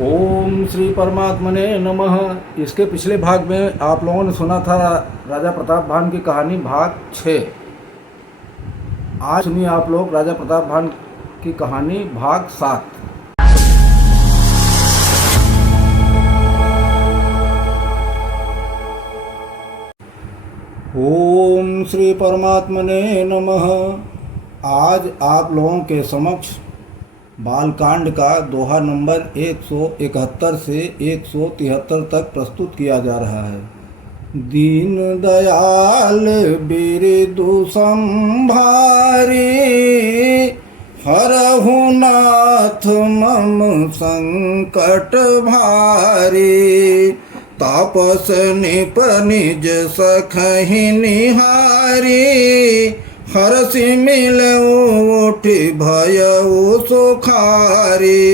ओम श्री परमात्मने नमः। इसके पिछले भाग में आप लोगों ने सुना था राजा प्रताप भान की कहानी भाग 6। आज सुनिए आप लोग राजा प्रताप भान की कहानी भाग 7। ओम श्री परमात्मने नमः। आज आप लोगों के समक्ष बालकांड का दोहा नंबर 171 से 173 तक प्रस्तुत किया जा रहा है। दीन दयाल बिरदु संभारी, हरहु नाथ मम संकट भारी। तापस निप निज सखहि निहारी, हरसि मिलऊ उठ भयऊ सुखारी।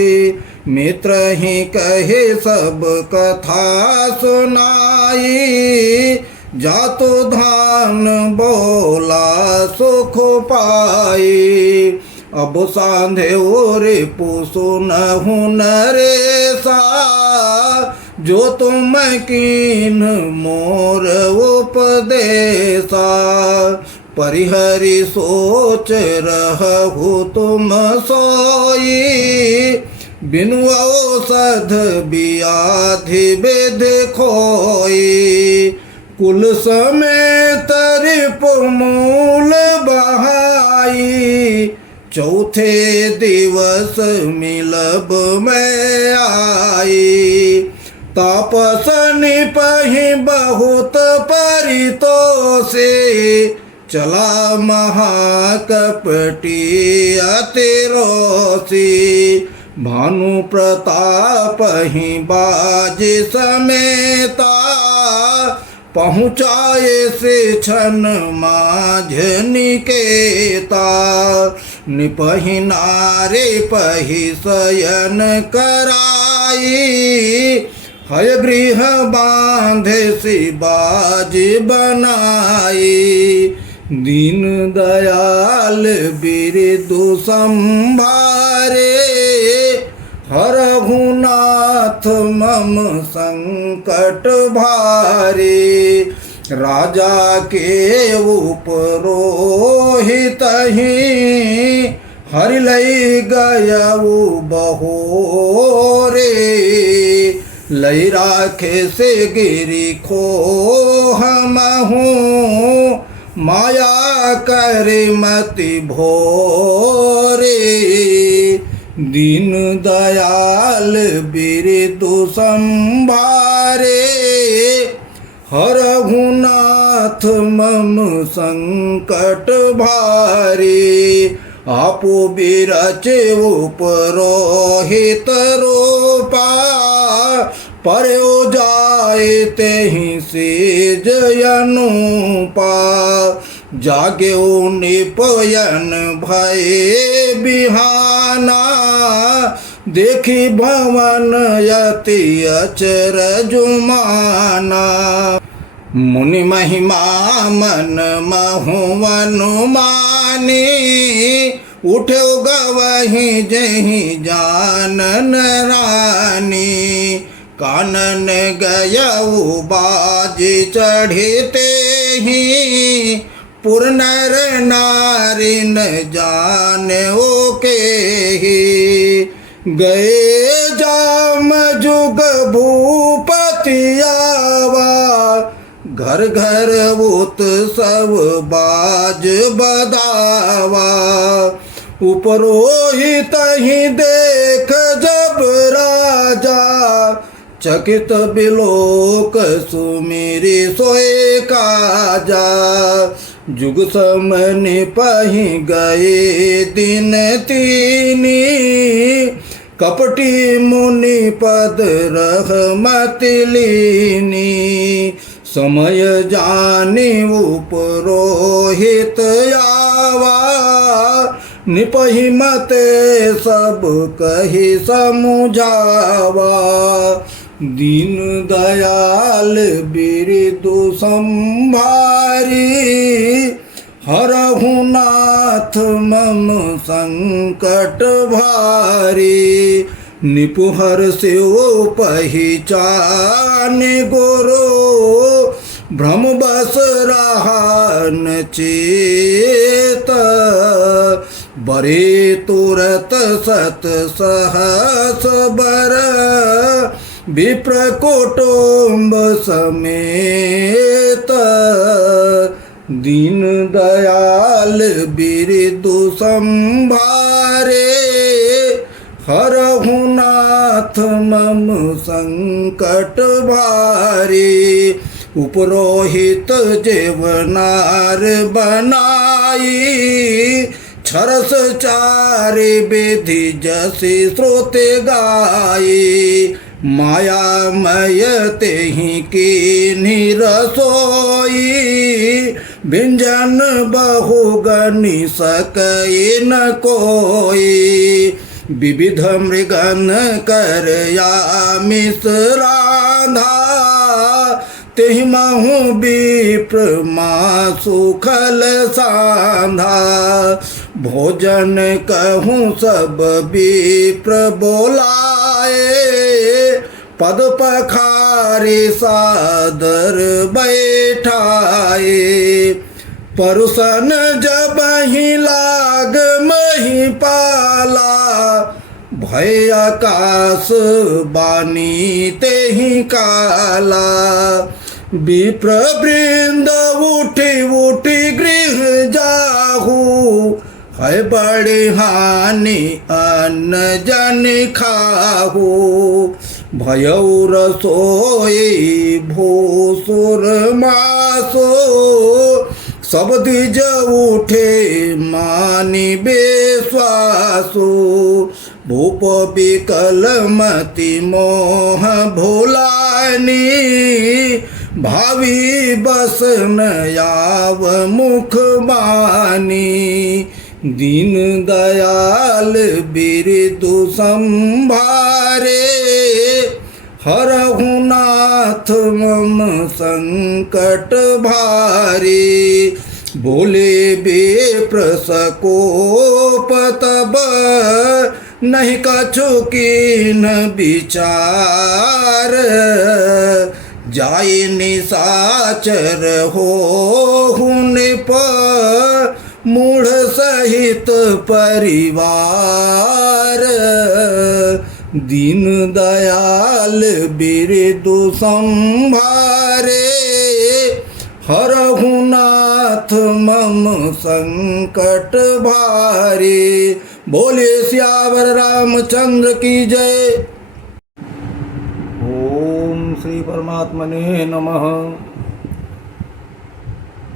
मित्र ही कहे सब कथा सुनाई, जातु धान बोला सुख पाई। अब सांधे ओरे पुसुनहु नरेसा, जो तुम कीन मोर उपदेशा। परिहरि सोच रहु तुम सोई, बिनु औषध बियाधि विध खोई। कुल समेत रिपुमूल बहाई, चौथे दिवस मिलब मैं आई। तापस निपहि बहुत परितोषे, चला महाकपटी अतिरोषी। भानु प्रताप ही बाज समेता, पहुँचाए से छन माझ निकेता। निपहि नारे पहि शयन कराई, हय गृह बांधे सी बाज बनाई। दीन दयाल बिरदु संभारे, हरहु नाथ मम संकट भारी। राजा के उपरोहित ही, हरि लई गयऊ बहोरे। लई राखे से गिरी खोह महूँ, माया कर मति भोरे। दीन दयाल बिरदु संभारे, हरहु नाथ मम संकट भारी। आपो बिरचे उपरोहित रूपा, पर्यो जाए तेहि सेज अनुपा। जाग्यो निपयन भये बिहाना, देखी भवन यति अचरज माना। मुनि महिमा मन महु अनुमानी, उठो गवहि जहि जानन रानी। कानन गयऊ बाज चढ़ते ही, पुर नर नारी न जानो के ही। गए जाम जुग भूपति आवा, घर घर उत्सव बाज बदावा। उपरोहित ही देख जब राजा, चकित बिलोक सुमिरि सोए काजा। जुग समनि पहि गए दिन तीनी, कपटी मुनि पद रहमति लीनी। समय जानि उपरोहित आवा, निपहि मते सब कहि समुझावा। दीन दयाल बिरदु संभारी, हरहु नाथ मम संकट भारी। निपुहर से वो पहचान गोरो भ्रम बस रहा न चेत बरे तुरत सत सहस बर विप्र कुटुंब समेत दीन दयाल बिरदु संभारे हरहु नाथ मम संकट भारी उपरोहित जेवनार बनाई छरस चारे विधि जसि श्रोते गाई मायामय तेहि कीन्ही रसोई व्यंजन बहु गनि सकई न कोई विविध मृगन कर यामिस राधा तेहि महु विप्र मासु खल सांधा भोजन कहूँ सब विप्र बोलाए पद पखारे सादर बैठाए परुसन जब ही लाग मही पाला भय आकाश बानी तेहि काला विप्र वृंद उठी उठी गृह जाहू है बड़ी हानि अन्न जन खाहू भयउ रसोई भूसुर मासो सब द्विज उठे मानि बेश्वासो भूप विकल मति मोह भुलानी भावी बस न याव मुख बानी दीन दयाल बिरदु संभारे हरहु नाथ मम संकट भारी बोले विप्र सकोप तब नहीं कछु कीन विचार जाय निशाचर हो निप मूढ़ सहित परिवार दीन दयाल बिरदु संभारे हरहु नाथ मम संकट भारी बोले सियावर रामचंद्र की जय। ओम श्री परमात्मने नमः।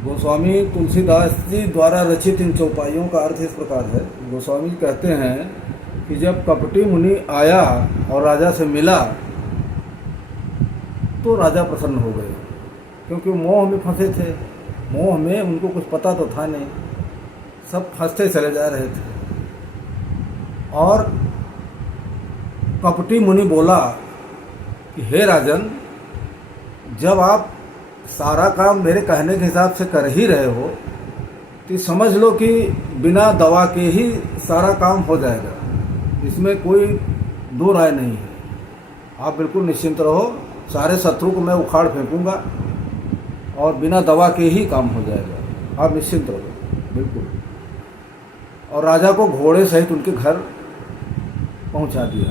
गोस्वामी तुलसीदास जी द्वारा रचित इन चौपाइयों का अर्थ इस प्रकार है। गोस्वामी कहते हैं कि जब कपटी मुनि आया और राजा से मिला तो राजा प्रसन्न हो गए, क्योंकि मोह में फंसे थे। मोह में उनको कुछ पता तो था नहीं, सब फंसते चले जा रहे थे। और कपटी मुनि बोला कि हे राजन, जब आप सारा काम मेरे कहने के हिसाब से कर ही रहे हो तो समझ लो कि बिना दवा के ही सारा काम हो जाएगा, इसमें कोई दो राय नहीं है। आप बिल्कुल निश्चिंत रहो, सारे शत्रु को मैं उखाड़ फेंकूंगा और बिना दवा के ही काम हो जाएगा, आप निश्चिंत रहो बिल्कुल। और राजा को घोड़े सहित उनके घर पहुंचा दिया,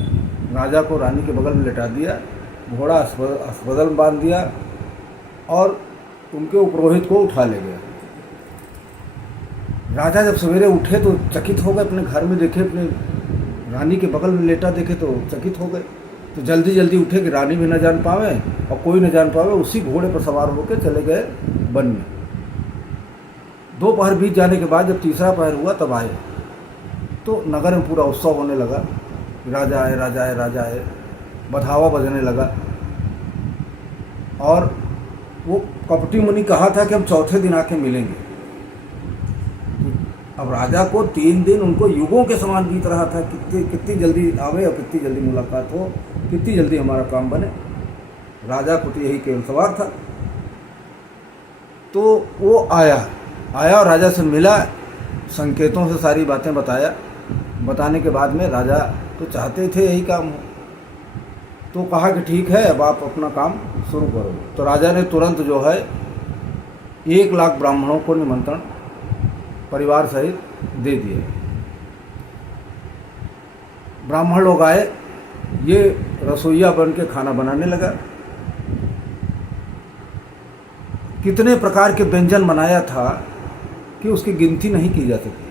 राजा को रानी के बगल में लेटा दिया, घोड़ा अस्पताल में बांध दिया और उनके उपरोहित को उठा ले गया। राजा जब सवेरे उठे तो चकित हो गए, अपने घर में देखे, अपने रानी के बगल में लेटा देखे तो चकित हो गए। तो जल्दी जल्दी उठे कि रानी भी न जान पावे और कोई न जान पावे, उसी घोड़े पर सवार होकर चले गए वन में। 2 पहर बीत जाने के बाद जब तीसरा पहर हुआ तब आए तो नगर में पूरा उत्सव होने लगा। राजा आए, राजा आए, राजा आए, बधावा बजने लगा। और वो कपटी मुनि कहा था कि हम चौथे दिन आके मिलेंगे। अब राजा को 3 दिन उनको युगों के समान बीत रहा था, कितनी जल्दी आवे और कितनी जल्दी मुलाकात हो, कितनी जल्दी हमारा काम बने। राजा को तो यही केवल सवाल था। तो वो आया और राजा से मिला, संकेतों से सारी बातें बताया। बताने के बाद में राजा तो चाहते थे यही काम हो, तो कहा कि ठीक है, अब आप अपना काम शुरू करो। तो राजा ने तुरंत जो है 1 लाख ब्राह्मणों को निमंत्रण परिवार सहित दे दिए। ब्राह्मण लोग आए, ये रसोइया बन के खाना बनाने लगा। कितने प्रकार के व्यंजन बनाया था कि उसकी गिनती नहीं की जा सकती।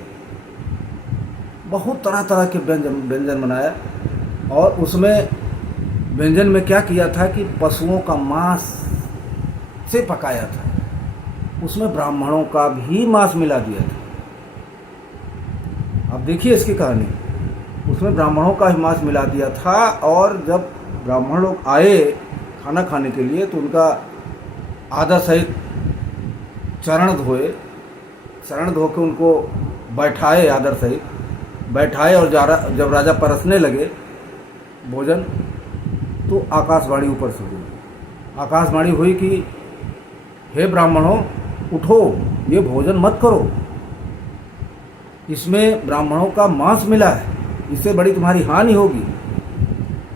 बहुत तरह तरह के व्यंजन बनाया, और उसमें व्यंजन में क्या किया था कि पशुओं का मांस से पकाया था, उसमें ब्राह्मणों का भी मांस मिला दिया था। अब देखिए इसकी कहानी, उसमें ब्राह्मणों का ही मांस मिला दिया था। और जब ब्राह्मण लोग आए खाना खाने के लिए तो उनका आदर सहित चरण धोए, चरण धो के उनको बैठाए, आदर सहित बैठाए। और जब राजा परसने लगे भोजन, तो आकाशवाणी ऊपर से हुई। आकाशवाणी हुई कि हे ब्राह्मणों, उठो, ये भोजन मत करो, इसमें ब्राह्मणों का मांस मिला है, इससे बड़ी तुम्हारी हानि होगी।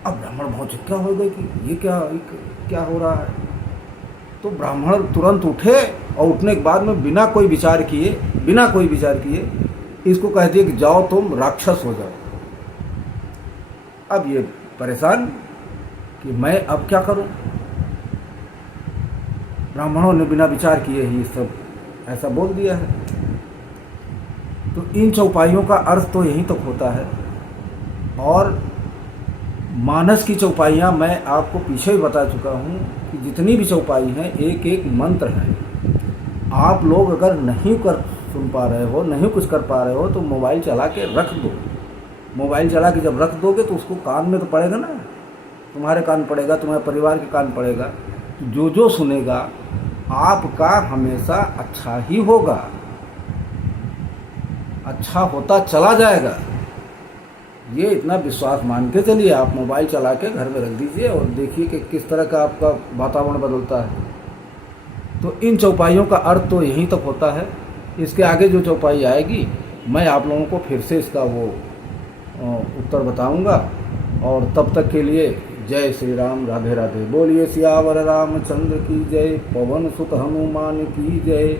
अब ब्राह्मण बहुत चिक्का हो गए कि ये क्या हो रहा है। तो ब्राह्मण तुरंत उठे, और उठने के बाद में बिना कोई विचार किए इसको कह दिया कि जाओ तुम राक्षस हो जाओ। अब ये परेशान कि मैं अब क्या करूं। ब्राह्मणों ने बिना विचार किए ही सब ऐसा बोल दिया है। तो इन चौपाइयों का अर्थ तो यहीं तक होता है। और मानस की चौपाइयाँ मैं आपको पीछे ही बता चुका हूँ कि जितनी भी चौपाई हैं एक एक मंत्र है। आप लोग अगर नहीं सुन पा रहे हो, नहीं कुछ कर पा रहे हो, तो मोबाइल चला के रख दो। मोबाइल चला के जब रख दोगे तो उसको कान में तो पड़ेगा ना, तुम्हारे कान पड़ेगा, तुम्हारे परिवार के कान पड़ेगा। जो जो सुनेगा आपका हमेशा अच्छा ही होगा, अच्छा होता चला जाएगा। ये इतना विश्वास मान के चलिए। आप मोबाइल चला के घर में रख दीजिए और देखिए कि किस तरह का आपका वातावरण बदलता है। तो इन चौपाइयों का अर्थ तो यहीं तक होता है। इसके आगे जो चौपाई आएगी मैं आप लोगों को फिर से इसका वो उत्तर बताऊंगा। और तब तक के लिए जय श्री राम, राधे राधे। बोलिए सियावर रामचंद्र की जय, पवन सुत हनुमान की जय।